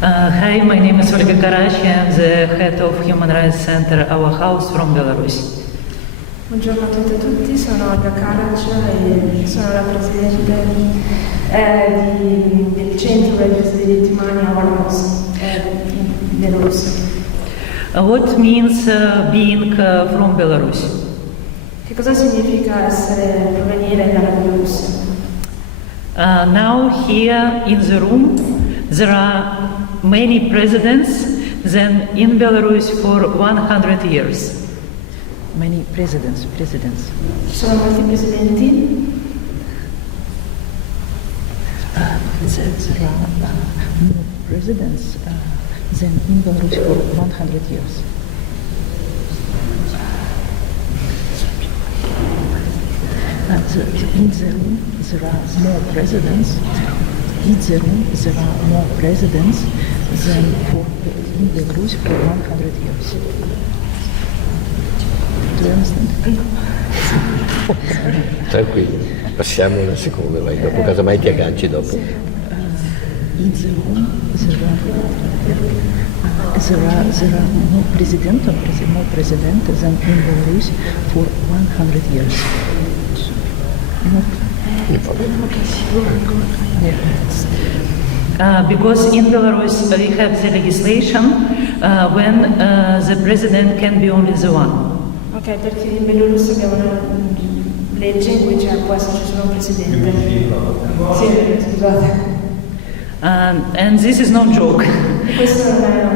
Hi, my name is Olga Karachi. I'm the head of Human Rights Center Our House from Belarus. Buongiorno a tutte e a tutti, sono Olga Karac e sono la presidente del Centro per i diritti umani Our House in Bielorussia. What means being from Belarus? Che cosa significa provenire dalla Bielorussia? Now here in the room there are many presidents than in Belarus for 100 years. Many presidents. Ci sono molti presidenti. There are more presidents than in Belarus for 100 years. In the room there are more presidents. In the room there are more presidents than in Belarus for 100 years. Do you understand? Tranquilli, passiamo una seconda, vai, dopo casomai ti agganci dopo. In the room there are more president than in Belarus for 100 years. Because in Belarus we have the legislation when the president can be only the one. Ok, perché in Bielorussia abbiamo una legge in cui può esserci solo un presidente. Sì, scusate. And this is no joke. Questo non è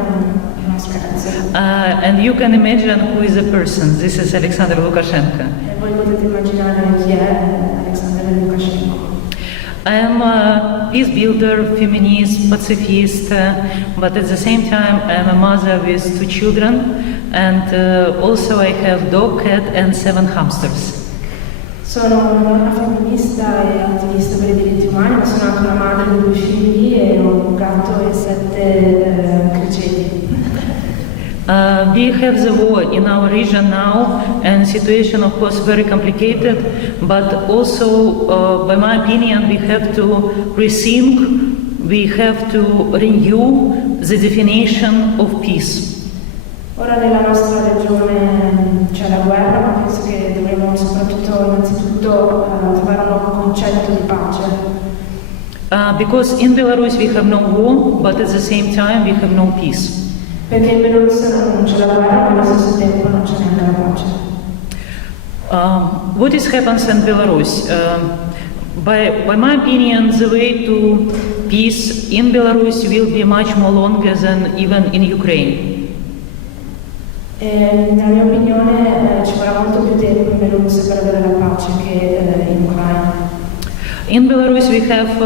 uno scherzo. And you can imagine who is the person. This is Alexander Lukashenko. E voi potete immaginare chi è Alexander Lukashenko. I am a peace builder, feminist, pacifist, but at the same time I am a mother with 2 children, and also I have dog, cat and 7 hamsters. Sono una donna femminista e attivista per i diritti umani, ma sono anche una madre di 2 figli e un gatto e 7 criceti. We have the war in our region now, and situation of course very complicated, but also by my opinion we have to rethink, we have to renew the definition of peace. Ora nella nostra regione c'è la guerra, ma penso che dovremmo innanzitutto trovare un nuovo concetto di pace. Because in Belarus we have no war, but at the same time we have no peace. Perché in Bielorussia non c'è la guerra, ma allo stesso tempo non c'è neanche la pace. What is happens in Belarus? By my opinion, the way to peace in Belarus will be much more longer than even in Ukraine. Nella mia opinione ci vorrà molto più tempo in Bielorussia per avere la pace che in Ucraina. In Belarus we have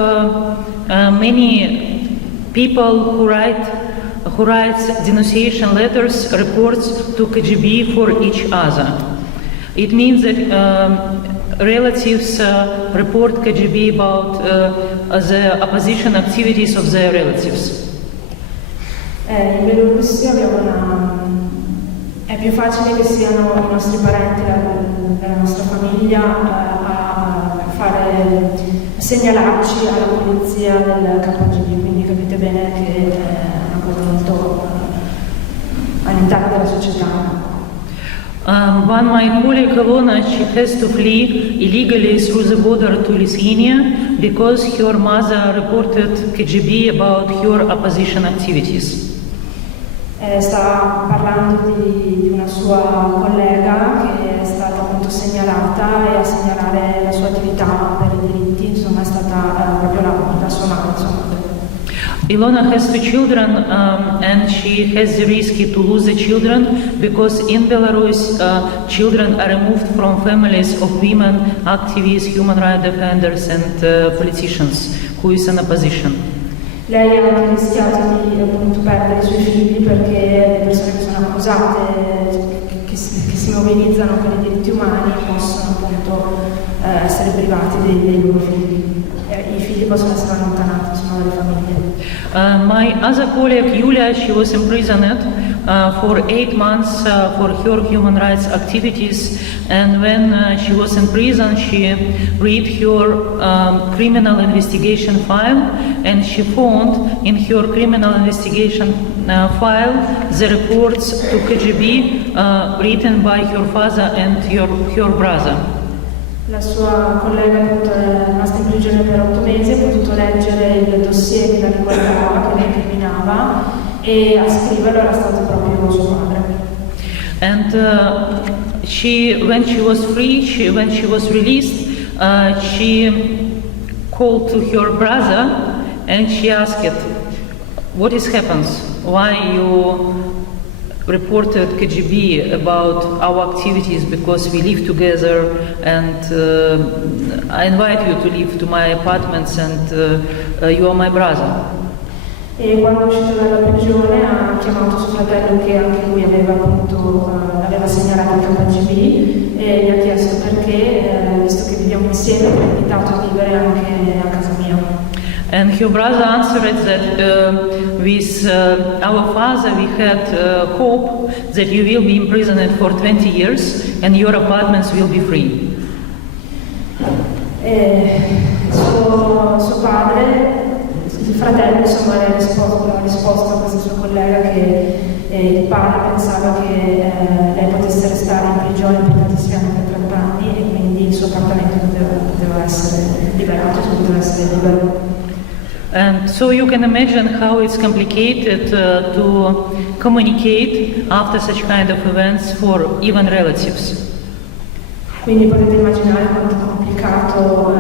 many people who writes denunciation letters, reports to KGB for each other. It means that relatives report KGB about the opposition activities of their relatives. In Bielorussia è più facile che siano i nostri parenti, la nostra famiglia a segnalarci alla polizia del KGB, quindi capite bene che è una cosa molto all'interno della società. One my colleague Ilona, she has to flee illegally through the border to Lithuania because her mother reported KGB about her opposition activities. Sta parlando di una sua collega che è stata appunto segnalata e a segnalare la sua attività per i diritti, insomma è stata proprio la sua madre. Ilona has 2 children and she has the risk to lose the children because in Belarus children are removed from families of women, activists, human rights defenders and politicians who is in opposition. Lei ha anche rischiato di appunto perdere i suoi figli perché le persone che sono accusate, che si mobilizzano per i diritti umani, possono appunto essere privati dei loro figli. I figli possono essere allontanati, insomma, dalle famiglie. My other colleague, Yulia, she was imprisoned for 8 months for her human rights activities, and when she was in prison, she read her criminal investigation file, and she found in her criminal investigation file the reports to KGB written by her father and her brother. La sua collega appunto è rimasta in prigione per 8 mesi, ha potuto leggere il dossier che la riguardava, che la incriminava, e a scriverlo era stato proprio suo padre. And when she was free, when she was released, she called to her brother and she asked, "What is happens? Why you reported KGB about our activities, because we live together, and I invite you to live to my apartments, and you are my brother." E quando è uscito dalla prigione ha chiamato suo fratello, che anche lui aveva appunto aveva segnalato il KGB, e gli ha chiesto perché, visto che viviamo insieme, mi ha invitato a vivere anche a casa mia. And her brother answered that with our father we had hope that you will be imprisoned for 20 years and your apartments will be free. Suo padre, il fratello, insomma, ha risposto a questa sua collega che il padre pensava che lei potesse restare in prigione per tantissimi anni, per 30 anni, e quindi il suo appartamento poteva essere liberato, poteva essere libero. And so you can imagine how it's complicated to communicate after such kind of events for even relatives. Quindi potete immaginare quanto è complicato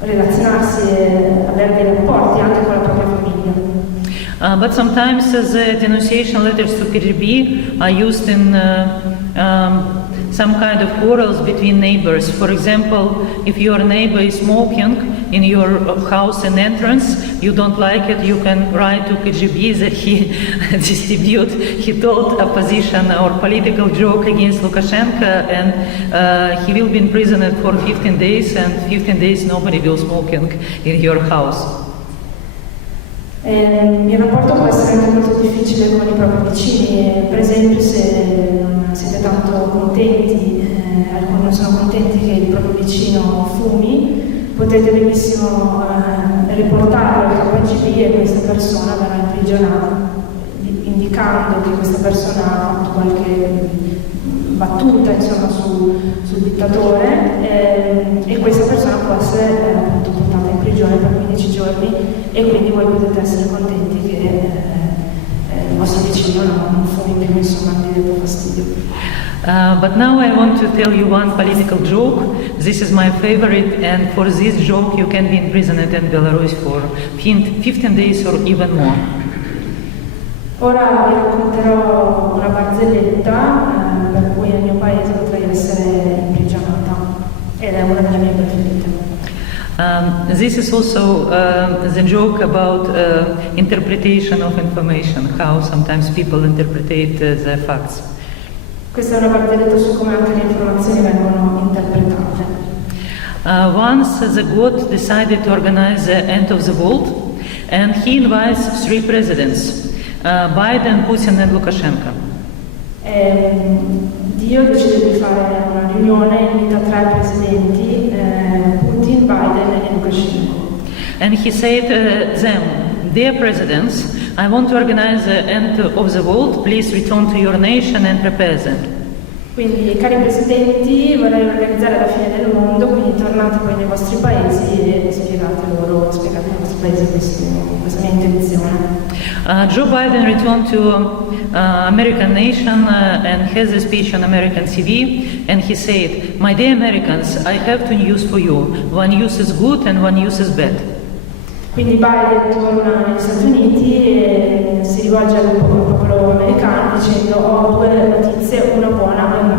relazionarsi e avere dei rapporti anche con la propria famiglia. But sometimes the denunciation letters to KGB are used in some kind of quarrels between neighbors. For example, if your neighbor is smoking in your house and entrance, you don't like it, you can write to KGB that he told opposition or political joke against Lukashenko, and he will be imprisoned for 15 days, and 15 days nobody will smoking in your house. Il rapporto può essere anche molto difficile con i propri vicini, per esempio se non siete tanto contenti, alcuni non sono contenti che il proprio vicino fumi, potete benissimo riportarlo al KGB e questa persona verrà imprigionata, indicando che questa persona ha fatto qualche battuta, insomma, sul dittatore, e questa persona può essere appunto portata in prigione per 15 giorni, e quindi voi potete essere contenti che il vostro vicino non fumi più, insomma, non vi dà fastidio. But now I want to tell you one political joke. This is my favorite, and for this joke you can be imprisoned in Belarus for 15 days or even more. Ora vi racconterò una barzelletta per cui nel mio paese potrei essere imprigionata, ed è una delle mie preferite. This is also the joke about interpretation of information, how sometimes people interpret the facts. Questa è una barzelletta su come anche le informazioni vengono interpretate. Once the God decided to organize the end of the world, and he invites 3 presidents. Biden, Putin and Lukashenko. Dio decide di fare una riunione, invita 3 presidenti, Putin, Biden e Lukashenko. And he said them, "Dear presidents, I want to organize the end of the world, please return to your nation and prepare them." Quindi, cari presidenti, vorrei organizzare la fine del mondo, quindi tornate poi nei vostri paesi e spiegate ai vostri paesi questa mia intenzione. Joe Biden returned to American nation and has a speech on American TV, and he said, "My dear Americans, I have 2 news for you. One news is good and one news is bad." Quindi Biden torna negli Stati Uniti e si rivolge al popolo americano dicendo: "Ho 2 notizie, una buona e una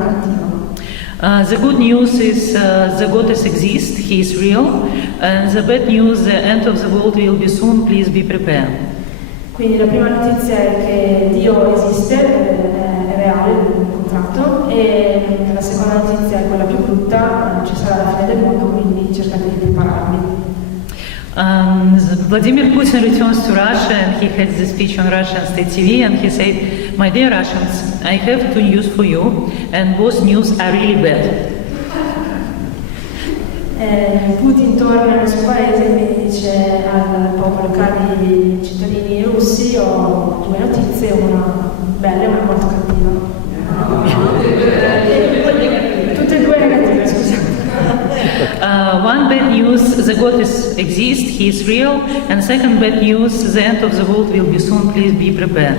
cattiva." The good news is the God exists, He is real, and the bad news, the end of the world will be soon, please be prepared. Quindi la prima notizia è che Dio esiste, è reale, è incontrato, e la seconda notizia è quella più brutta: ci sarà la fine del mondo, quindi cercate di prepararvi. Vladimir Putin returns to Russia and he had this speech on Russian state TV and he said, "My dear Russians, I have two news for you and both news are really bad." Putin torna nel suo paese e quindi dice al popolo, cari cittadini russi, ho due notizie, una bella e una molto cattiva. Tutte e due negative, scusate. One bad news, the God exists, He is real, and second bad news, the end of the world will be soon, please be prepared.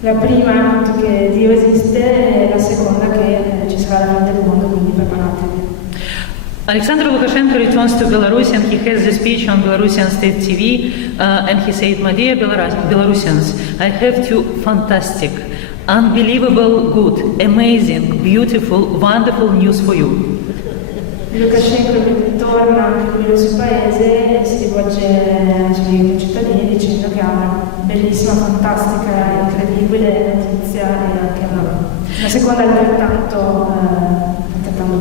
La prima è appunto che Dio esiste e la seconda che ci sarà la fine del mondo, quindi preparatevi. Alexander Lukashenko returns to Belarus and he has the speech on Belarusian state TV and he said, "My dear Belarusians, I have two fantastic, unbelievable, good, amazing, beautiful, wonderful news for you." Lukashenko torna anche lui nel suo paese e si rivolge ai suoi cittadini dicendo che ha una bellissima, fantastica, incredibile notizia e anche una seconda altrettanto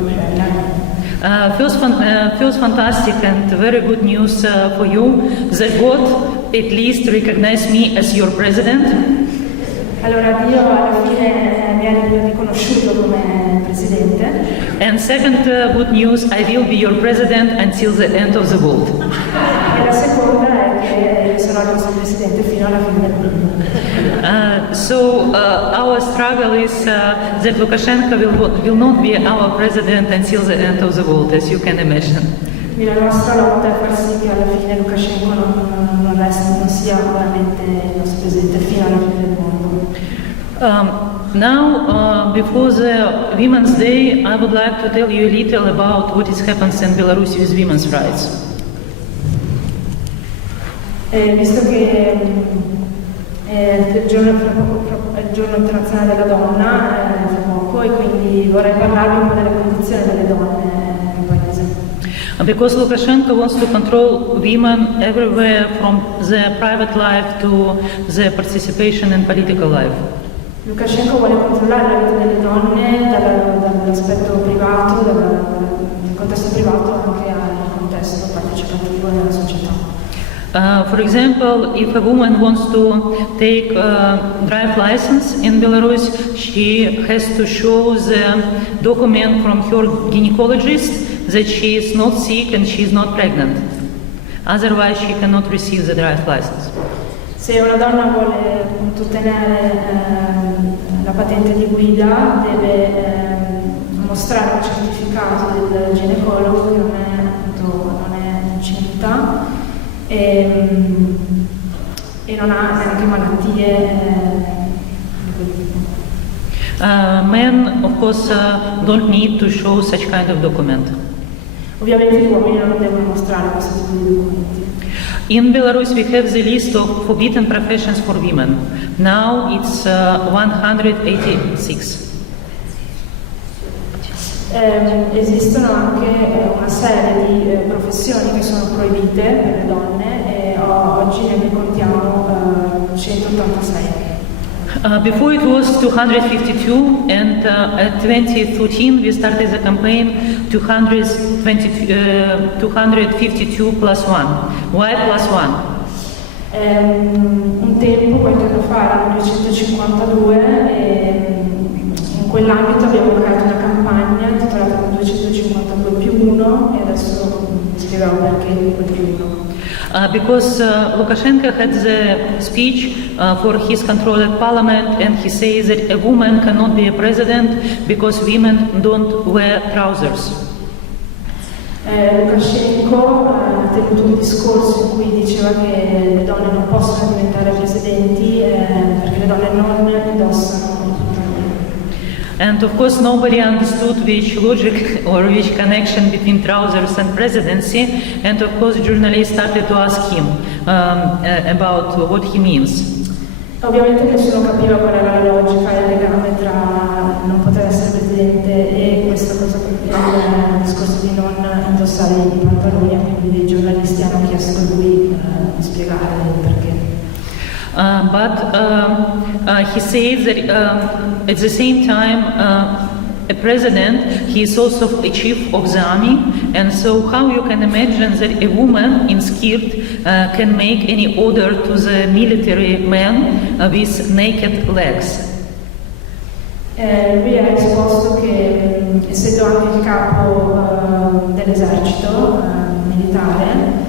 bella. First fantastic and very good news for you, that God at least recognized me as your president. Allora Dio alla fine mi ha riconosciuto come presidente. And second good news, I will be your president until the end of the world. E la seconda è che sarò il vostro presidente fino alla fine del mondo. Our struggle is that Lukashenko will not be our president until the end of the world, as you can imagine. Quindi la nostra lotta è far sì che alla fine Lukashenko non sia veramente il nostro presidente fino alla fine del mondo. Now, before the Women's Day, I would like to tell you a little about what is happening in Belarus with women's rights. Visto che è il giorno internazionale della donna, fra poco, e quindi vorrei parlarvi un po' della condizione delle donne nel paese. Because Lukashenko wants to control women everywhere from their private life to their participation in political life. Lukashenko vuole controllare la vita delle donne dall'aspetto privato, dal contesto privato anche al contesto partecipativo della società. For example, if a woman wants to take a drive license in Belarus, she has to show the document from her gynecologist that she is not sick and she is not pregnant. Otherwise, she cannot receive the drive license. Se una donna vuole appunto ottenere la patente di guida, deve mostrare un certificato del ginecologo che non è incinta e non ha neanche malattie di quel tipo. Men, of course, don't need to show such kind of document. Ovviamente gli uomini non devono mostrare questo tipo di documenti. In Belarus, we have the list of forbidden professions for women. Now it's 186. Esistono anche una serie di professioni che sono proibite per le donne e oggi ne contiamo 186. Before it was 252, and at 2013 we started the campaign 252 plus 1. Why plus 1? Un tempo, qualche anno fa, erano 252 e in quell'ambito abbiamo creato una campagna intitolata 252 più 1 e adesso vi spiegherò perché quel più 1. Because Lukashenko had the speech for his control at parliament and he says that a woman cannot be a president because women don't wear trousers. Lukashenko ha tenuto un discorso in cui diceva che le donne non possono diventare presidenti perché le donne non indossano i pantaloni. And of course nobody understood which logic or which connection between trousers and presidency, and of course journalists started to ask him about what he means. Ovviamente nessuno capiva qual era la logica e il legame tra non poter essere presidente e questa cosa, il discorso di non indossare i pantaloni, e quindi dei giornalisti hanno chiesto a lui di spiegare il perché. But he says that at the same time a president, he is also a chief of the army, and so how you can imagine that a woman in skirt can make any order to the military man with naked legs? Lui ha risposto che, essendo anche il capo dell'esercito militare,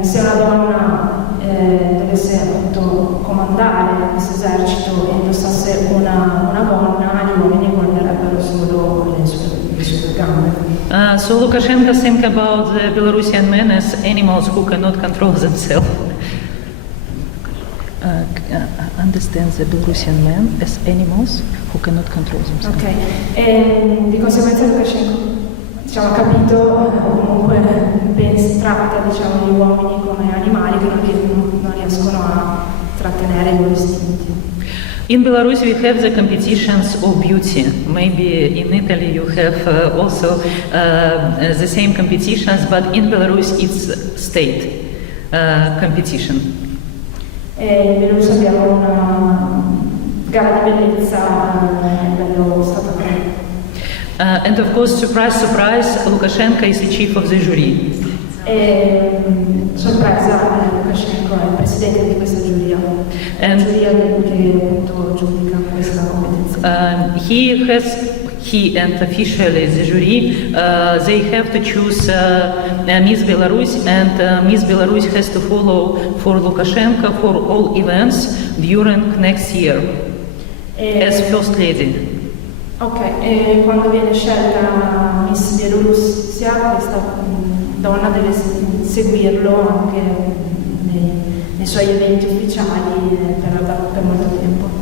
se una donna dovesse appunto comandare questo esercito e indossasse una gonna, gli uomini guarderebbero solo le sue gambe. So Lukashenko think about the Belarusian men as animals who cannot control themselves. Understands the Belarusian men as animals who cannot control themselves. Ok, e di conseguenza Lukashenko ha capito, o comunque tratta gli uomini come animali che non riescono a trattenere i loro istinti. In Belarus we have the competitions of beauty. Maybe in Italy you have also the same competitions, but in Belarus it's state competition. E in Belarus abbiamo una gara di bellezza a livello statale. And of course, surprise, surprise, Lukashenko is the chief of the jury. E sorpresa, Lukashenko è il presidente di questa giuria, giuria che appunto giudica questa competizione. He and officially the jury, they have to choose Miss Belarus, and Miss Belarus has to follow for Lukashenko for all events during next year as first lady. Ok, e quando viene scelta Miss Bielorussia, questa donna deve seguirlo anche nei suoi eventi ufficiali per molto tempo.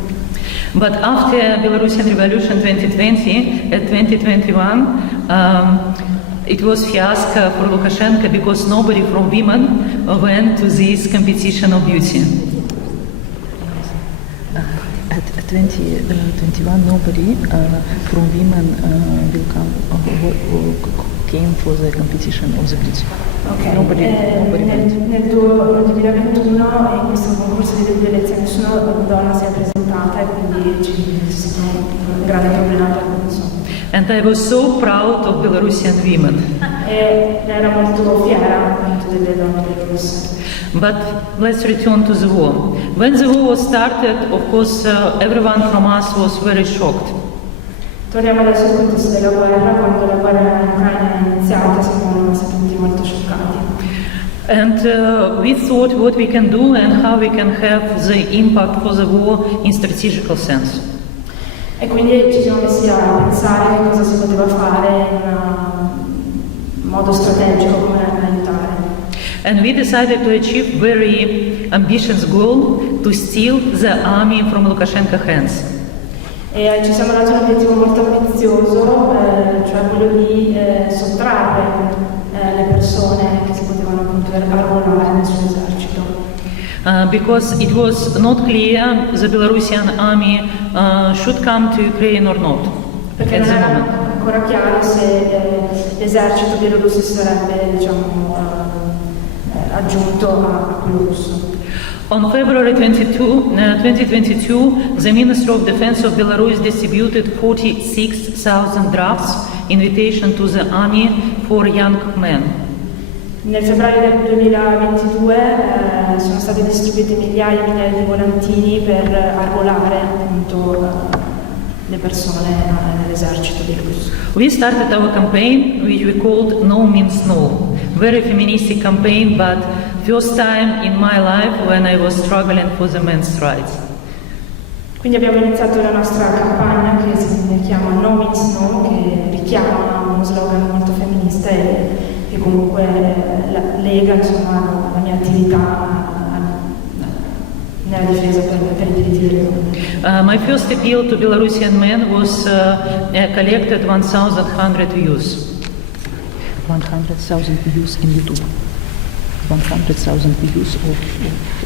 But after Belarusian Revolution 2020, at 2021, it was fiasco for Lukashenko because nobody from women went to this competition of beauty. At 2021, nobody from women came for the competition of the beauty. Ok, Nobody went. Nel 2021 in questo concorso di bellezza nessuna donna si è presentata e quindi c'è stato un grande problema per questo. And I was so proud of Belarusian women. E era molto fiera appunto delle donne bielorusse. But let's return to the war. When the war was started, of course, everyone from us was very shocked. Torniamo adesso al contesto della guerra. Quando la guerra in Ucraina è iniziata siamo rimasti tutti molto scioccati. And we thought what we can do and how we can have the impact for the war in strategical sense. E quindi ci siamo messi a pensare che cosa si poteva fare in modo strategico, come aiutare. And we decided to achieve very ambitious goal to steal the army from Lukashenko hands. E ci siamo dati un obiettivo molto ambizioso, cioè quello di sottrarre le persone che si potevano appunto arruolare nel suo esercito. Because it was not clear the Belarusian army should come to Ukraine or not Perché at non the era moment. ancora chiaro se l'esercito bielorusso si sarebbe aggiunto a quello russo. On February 22, 2022, the Ministry of Defense of Belarus distributed 46,000 drafts invitation to the army for young men. Nel febbraio del 2022 sono state distribuite migliaia e migliaia di volantini per arruolare appunto le persone nell'esercito bielorusso. We started our campaign, which we called No Means No. Very feministic campaign, but first time in my life when I was struggling for the men's rights. Quindi abbiamo iniziato la nostra campagna che si chiama No Means No, che richiama uno slogan molto femminista e che comunque lega insomma la mia attività nella difesa per i diritti delle donne. My first appeal to Belarusian men was collected 1,100 views. 100,000 views in YouTube. 100,000 views of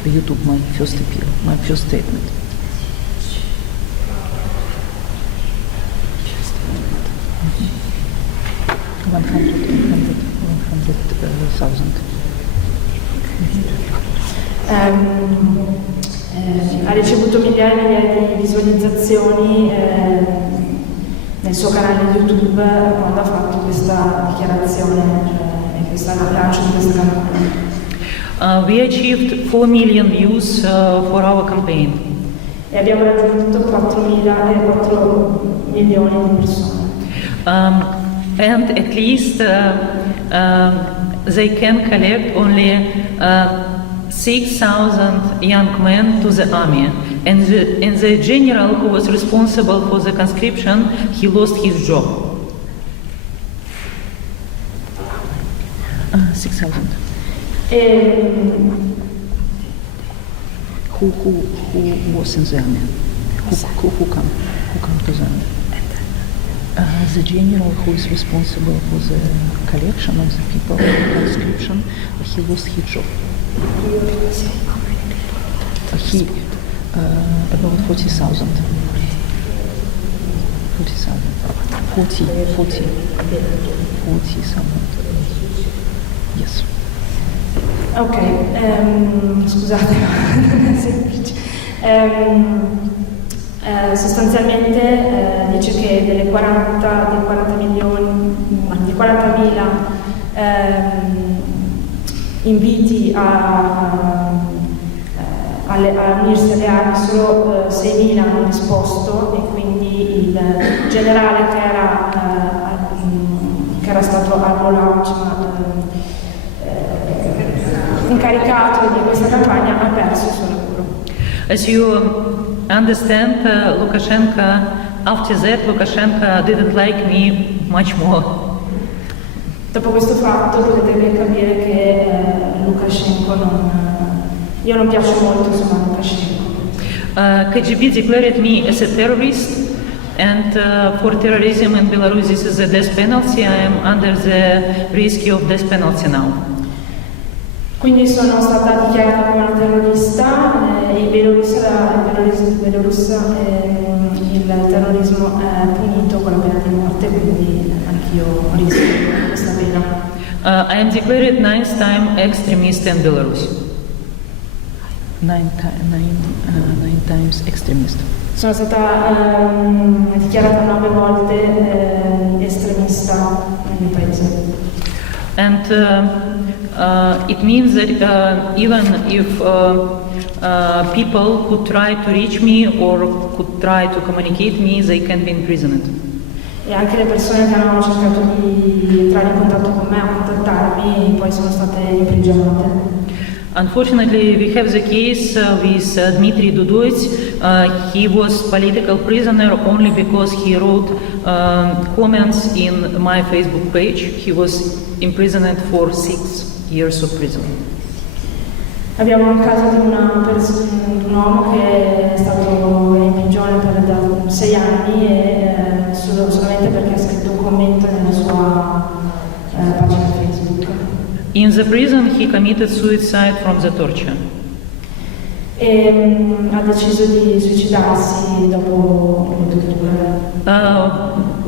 YouTube, my first appeal, my first statement. One hundred thousand. Ha ricevuto migliaia e migliaia di visualizzazioni nel suo canale YouTube quando ha fatto questa dichiarazione e questo lancio di questa campagna. We achieved 4 million views for our campaign. E abbiamo raggiunto 4 milioni di persone. And at least they can collect only 6,000 young men to the army. And the general who was responsible for the conscription, he lost his job. 6,000. Who was in the army? Who come to the army? The general who is responsible for the collection of the people for conscription, he lost his job. He about 40,000. 40,000. Yes. Ok, scusate, ma non è semplice. Sostanzialmente dice che dei 40.000 inviti a unirsi alle armi, solo 6.000 hanno risposto, e quindi il generale che era stato incaricato di questa campagna ha perso il suo lavoro. As you understand, after that, Lukashenko didn't like me much more. Dopo questo fatto potete ben capire che Lukashenko io non piaccio molto, insomma, a Lukashenko. KGB declared me as a terrorist, and for terrorism in Belarus this is a death penalty. I am under the risk of death penalty now. Quindi sono stata dichiarata come una terrorista, in Bielorussia il terrorismo è punito con la pena di morte, quindi anch'io rischio questa pena. I am declared 9th time extremist in Belarus. 9 times extremist. Sono stata dichiarata 9 volte estremista nel paese. And it means that even if people could try to reach me or could try to communicate me, they can be imprisoned. E anche le persone che hanno cercato di entrare in contatto con me, a contattarmi, poi sono state imprigionate. Unfortunately, we have the case with Dmitry Dudoits. He was political prisoner only because he wrote comments in my Facebook page. He was imprisoned for 6 years of prison. Abbiamo il caso di un uomo che è stato in prigione per 6 anni e solamente perché ha scritto un commento nella sua pagina Facebook. In the prison, he committed suicide from the torture. E ha deciso di suicidarsi dopo le torture.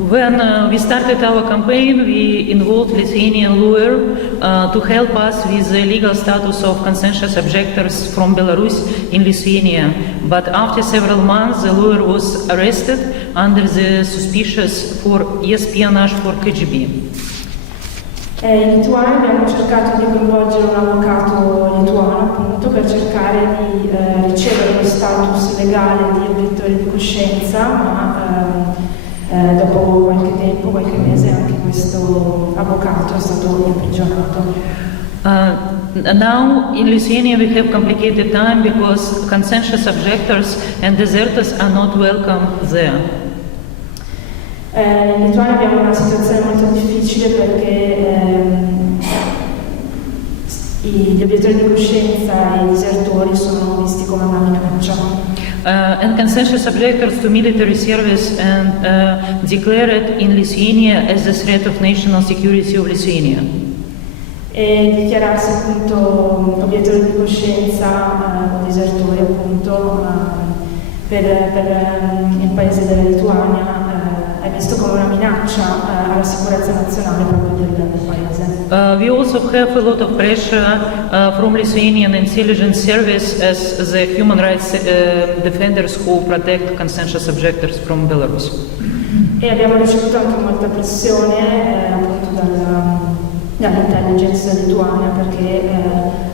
When we started our campaign, we involved Lithuanian lawyer to help us with the legal status of conscientious objectors from Belarus in Lithuania. But after several months, the lawyer was arrested under the suspicious for espionage for KGB. In Lituania abbiamo cercato di coinvolgere un avvocato lituano appunto per cercare di ricevere lo status legale di obiettore di coscienza, ma dopo qualche tempo, qualche mese, anche questo avvocato è stato imprigionato. Now in Lithuania we have complicated time because conscientious objectors and deserters are not welcome there. In Lituania abbiamo una situazione molto difficile perché gli obiettori di coscienza e i disertori sono visti come una minaccia. And conscientious objectors to military service and declared in Lithuania as the threat of national security of Lithuania. E dichiararsi appunto obiettori di coscienza o disertori appunto per il paese della Lituania è visto come una minaccia alla sicurezza nazionale proprio del paese. We also have a lot of pressure from Lithuanian intelligence service as the human rights defenders who protect conscientious objectors from Belarus. E abbiamo ricevuto anche molta pressione appunto dall'intelligence lituania perché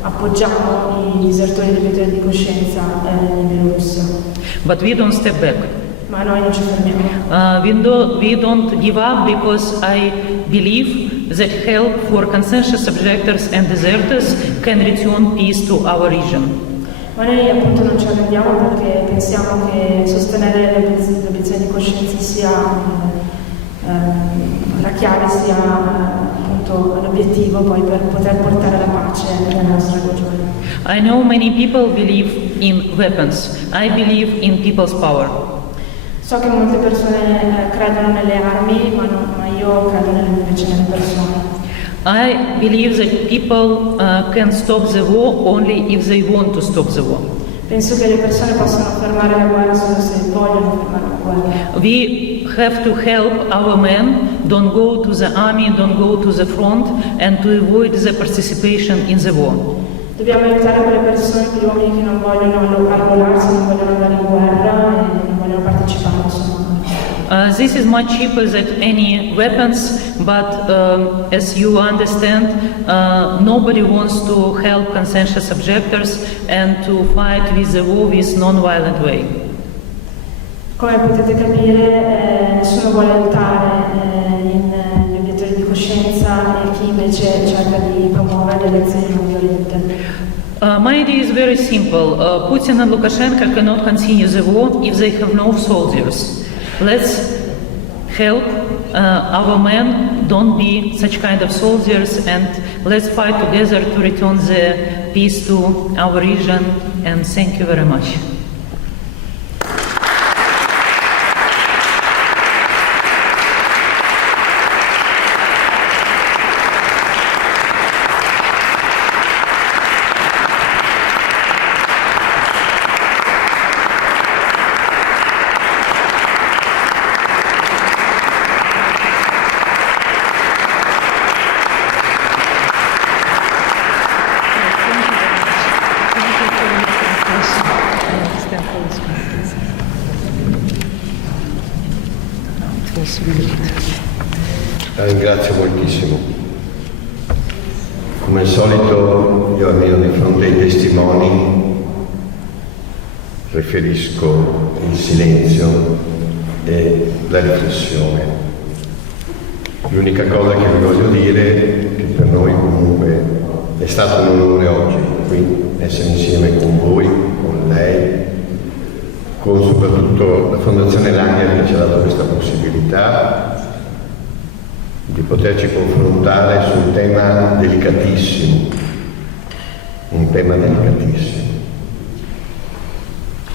appoggiamo i disertori dell'obiezione di coscienza in Bielorussia. But we don't step back. Ma noi non ci fermiamo. We don't give up because I believe that help for conscientious objectors and deserters can return peace to our region. Ma noi appunto non ci arrendiamo perché pensiamo che sostenere l'obiezione di coscienza sia la chiave, sia appunto l'obiettivo poi per poter portare la pace nella nostra regione. I know many people believe in weapons. I believe in people's power. So che molte persone credono nelle armi, ma io credo invece nelle persone. I believe that people can stop the war only if they want to stop the war. Penso che le persone possano fermare la guerra solo se vogliono fermare la guerra. We have to help our men, don't go to the army, don't go to the front, and to avoid the participation in the war. Dobbiamo aiutare quelle persone, quegli uomini che non vogliono arruolarsi, non vogliono andare in guerra e non vogliono partecipare insomma. This is much cheaper than any weapons, but as you understand, nobody wants to help conscientious objectors and to fight with the war with non-violent way. Come potete capire, nessuno vuole aiutare gli obiettori di coscienza e chi invece cerca di promuovere le azioni non violente. My idea is very simple. Putin and Lukashenko cannot continue the war if they have no soldiers. Let's help our men don't be such kind of soldiers, and let's fight together to return the peace to our region. And thank you very much. La ringrazio moltissimo. Come al solito io almeno di fronte ai testimoni preferisco il silenzio e la riflessione. L'unica cosa che vi voglio dire è che per noi comunque è stato un onore oggi qui essere insieme con voi, con lei, con soprattutto la Fondazione Langer che ci ha dato questa possibilità di poterci confrontare su un tema delicatissimo,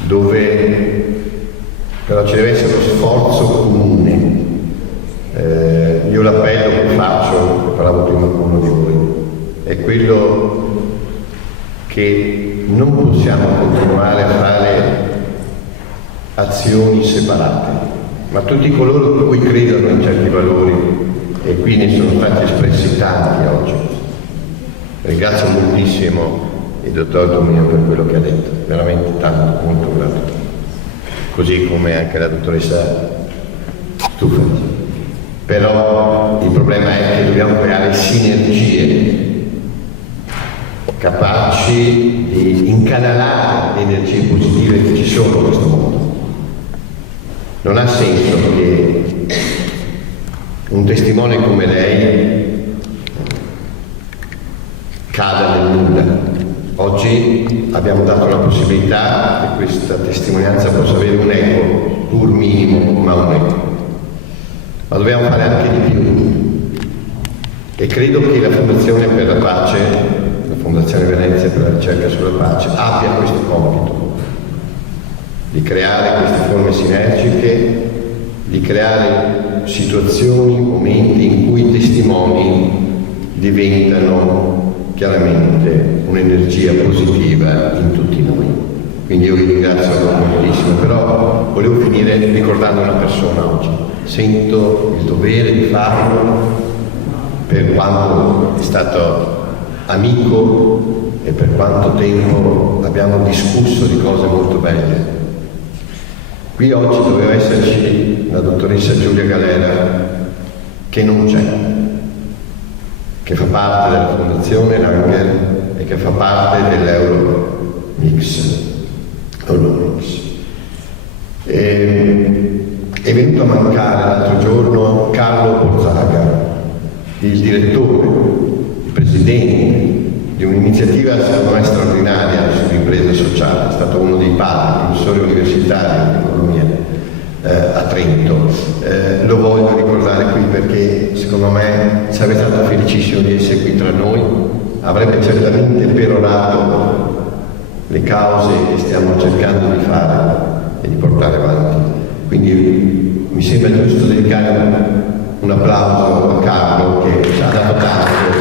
dove però ci deve essere uno sforzo comune. Io l'appello che faccio, parlavo prima con uno di voi, è quello che non possiamo continuare a fare azioni separate, ma tutti coloro che poi credono in certi valori, e qui ne sono stati espressi tanti oggi. Ringrazio moltissimo il dottor Domino per quello che ha detto, veramente tanto, molto grato. Così come anche la dottoressa Stufani. Però il problema è che dobbiamo creare sinergie capaci di incanalare le energie positive che ci sono in questo mondo. Non ha senso che un testimone come lei cada nel nulla. Oggi abbiamo dato la possibilità che questa testimonianza possa avere un eco, pur minimo, ma un eco. Ma dobbiamo fare anche di più. E credo che la Fondazione per la Pace, la Fondazione Venezia per la ricerca sulla pace, abbia questo compito di creare queste forme sinergiche, di creare situazioni, momenti in cui i testimoni diventano chiaramente un'energia positiva in tutti noi. Quindi io vi ringrazio moltissimo, però volevo finire ricordando una persona oggi. Sento il dovere di farlo per quanto è stato amico e per quanto tempo abbiamo discusso di cose molto belle. Qui oggi doveva esserci la dottoressa Giulia Galera, che non c'è, che fa parte della Fondazione Langer e che fa parte dell'Euromix. È venuto a mancare l'altro giorno Carlo Borzaga, il direttore, il presidente di un'iniziativa secondo me straordinaria sull'impresa sociale. È stato uno dei padri, professore universitario di economia a Trento. Lo voglio ricordare qui perché secondo me sarebbe stato felicissimo di essere qui tra noi, avrebbe certamente perorato le cause che stiamo cercando di fare e di portare avanti. Quindi mi sembra giusto dedicare un applauso a Carlo, che ci ha dato tanto